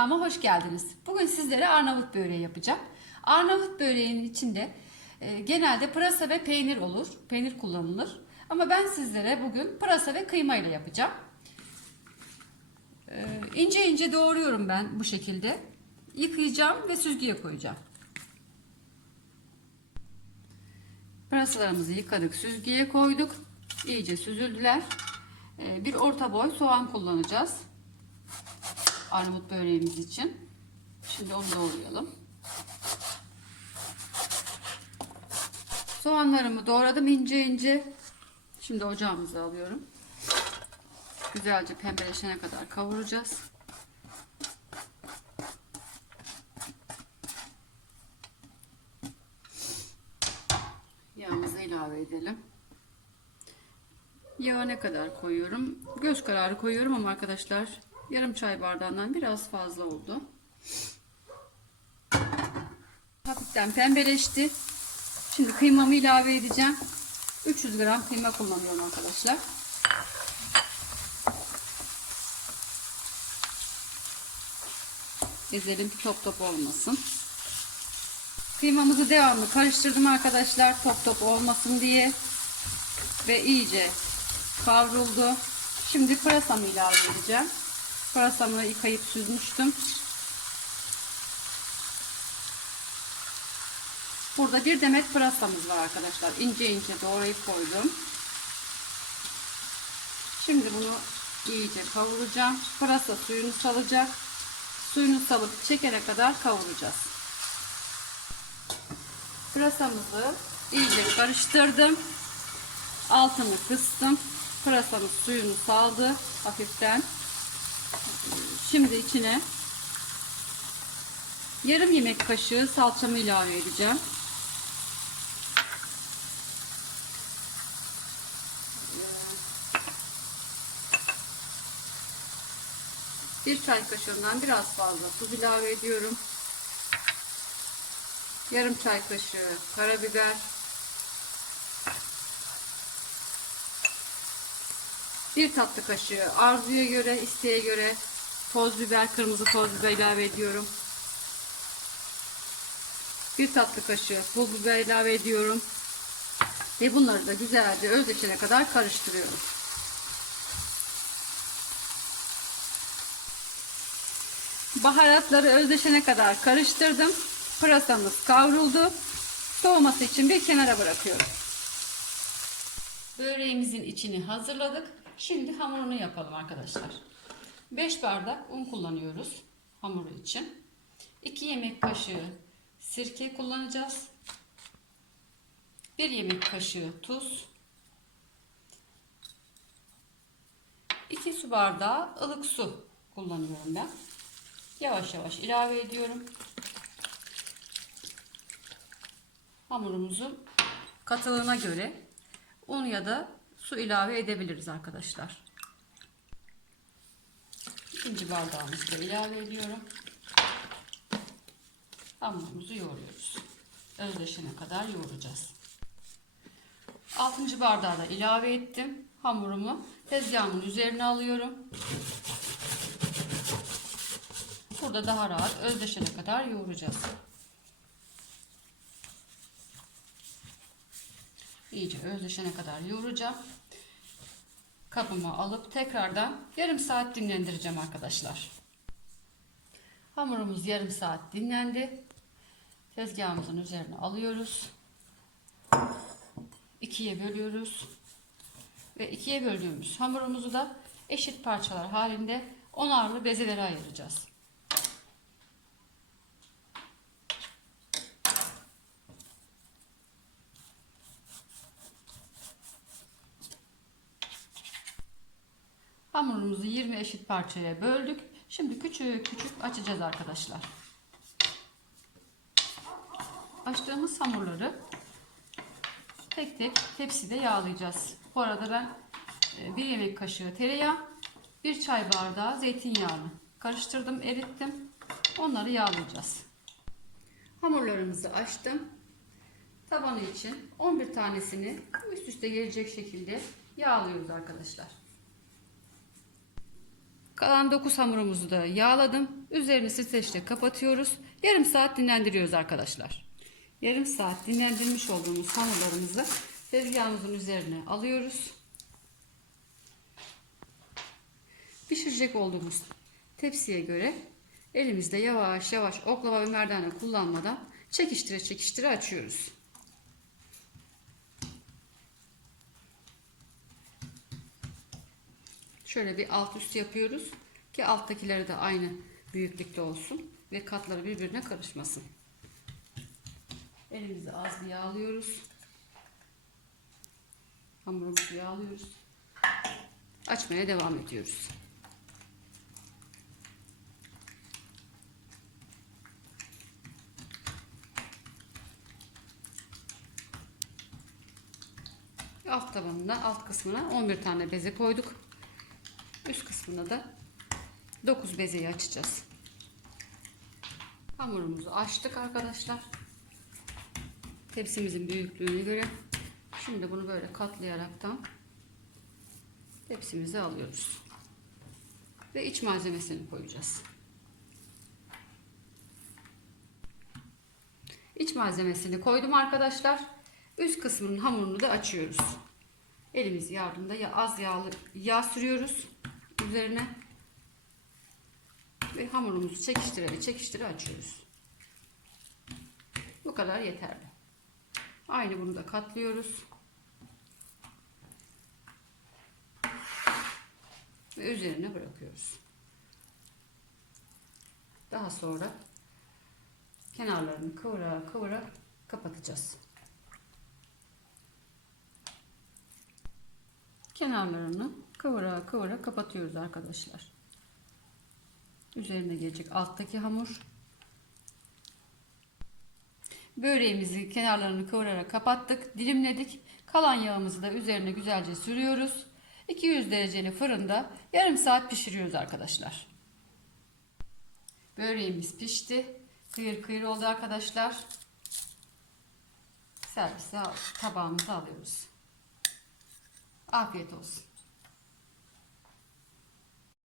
mutfağıma hoş geldiniz. Bugün sizlere Arnavut böreği yapacağım. Arnavut böreğinin içinde e, genelde pırasa ve peynir olur. Peynir kullanılır. Ama ben sizlere bugün pırasa ve kıyma ile yapacağım. E, ince ince doğruyorum ben bu şekilde. Yıkayacağım ve süzgüye koyacağım. Pırasalarımızı yıkadık, süzgüye koyduk. İyice süzüldüler. E, bir orta boy soğan kullanacağız. Armut böreğimiz için. Şimdi onu doğrayalım. Soğanlarımı doğradım ince ince. Şimdi ocağımıza alıyorum. Güzelce pembeleşene kadar kavuracağız. Yağımızı ilave edelim. Yağı ne kadar koyuyorum? Göz kararı koyuyorum ama arkadaşlar yarım çay bardağından biraz fazla oldu. Hafiften pembeleşti. Şimdi kıymamı ilave edeceğim. 300 gram kıyma kullanıyorum arkadaşlar. Ezelim ki top top olmasın. Kıymamızı devamlı karıştırdım arkadaşlar top top olmasın diye. Ve iyice kavruldu. Şimdi pırasamı ilave edeceğim. Pırasamı yıkayıp süzmüştüm. Burada bir demet pırasamız var arkadaşlar. İnce ince doğrayıp koydum. Şimdi bunu iyice kavuracağım. Pırasa suyunu salacak. Suyunu salıp çekene kadar kavuracağız. Pırasamızı iyice karıştırdım. Altını kıstım. Pırasamız suyunu saldı hafiften. Şimdi içine yarım yemek kaşığı salçamı ilave edeceğim. Bir çay kaşığından biraz fazla tuz ilave ediyorum. Yarım çay kaşığı karabiber. Bir tatlı kaşığı arzuya göre, isteğe göre toz biber, kırmızı toz biber ilave ediyorum. Bir tatlı kaşığı pul biber ilave ediyorum. Ve bunları da güzelce özleşene kadar karıştırıyorum. Baharatları özleşene kadar karıştırdım. Pırasamız kavruldu. Soğuması için bir kenara bırakıyorum. Böreğimizin içini hazırladık. Şimdi hamurunu yapalım arkadaşlar. 5 bardak un kullanıyoruz hamuru için. 2 yemek kaşığı sirke kullanacağız. 1 yemek kaşığı tuz. 2 su bardağı ılık su kullanıyorum ben. Yavaş yavaş ilave ediyorum. Hamurumuzun katılığına göre un ya da su ilave edebiliriz arkadaşlar. İkinci bardağımızı da ilave ediyorum. Hamurumuzu yoğuruyoruz. Özleşene kadar yoğuracağız. Altıncı bardağı da ilave ettim. Hamurumu tezgahımın üzerine alıyorum. Burada daha rahat özleşene kadar yoğuracağız. İyice özleşene kadar yoğuracağım. Kabıma alıp tekrardan yarım saat dinlendireceğim arkadaşlar. Hamurumuz yarım saat dinlendi. Tezgahımızın üzerine alıyoruz. İkiye bölüyoruz. Ve ikiye böldüğümüz hamurumuzu da eşit parçalar halinde onarlı bezelere ayıracağız. Hamurumuzu 20 eşit parçaya böldük. Şimdi küçük küçük açacağız arkadaşlar. Açtığımız hamurları tek tek tepside yağlayacağız. Bu arada ben e, bir yemek kaşığı tereyağı, bir çay bardağı zeytinyağını karıştırdım, erittim. Onları yağlayacağız. Hamurlarımızı açtım. Tabanı için 11 tanesini üst üste gelecek şekilde yağlıyoruz arkadaşlar. Kalan 9 hamurumuzu da yağladım. Üzerini streçle kapatıyoruz. Yarım saat dinlendiriyoruz arkadaşlar. Yarım saat dinlendirmiş olduğumuz hamurlarımızı tezgahımızın üzerine alıyoruz. Pişirecek olduğumuz tepsiye göre elimizde yavaş yavaş oklava ve merdane kullanmadan çekiştire çekiştire açıyoruz. Şöyle bir alt üst yapıyoruz ki alttakileri de aynı büyüklükte olsun ve katları birbirine karışmasın. Elimizi az bir yağlıyoruz. Hamurumuzu yağlıyoruz. Açmaya devam ediyoruz. Alt tabanına, alt kısmına 11 tane beze koyduk. Kısmına da 9 bezeyi açacağız. Hamurumuzu açtık arkadaşlar. Tepsimizin büyüklüğüne göre. Şimdi bunu böyle katlayaraktan tepsimize alıyoruz. Ve iç malzemesini koyacağız. İç malzemesini koydum arkadaşlar. Üst kısmının hamurunu da açıyoruz. Elimiz yardımda ya az yağlı yağ sürüyoruz üzerine ve hamurumuzu çekiştire çekiştire açıyoruz. Bu kadar yeterli. Aynı bunu da katlıyoruz. Ve üzerine bırakıyoruz. Daha sonra kenarlarını kıvıra kıvıra kapatacağız. Kenarlarını kıvıra kıvıra kapatıyoruz arkadaşlar. Üzerine gelecek alttaki hamur. Böreğimizi kenarlarını kıvırarak kapattık, dilimledik. Kalan yağımızı da üzerine güzelce sürüyoruz. 200 dereceli fırında yarım saat pişiriyoruz arkadaşlar. Böreğimiz pişti. Kıyır kıyır oldu arkadaşlar. Servise tabağımıza alıyoruz. Afiyet olsun.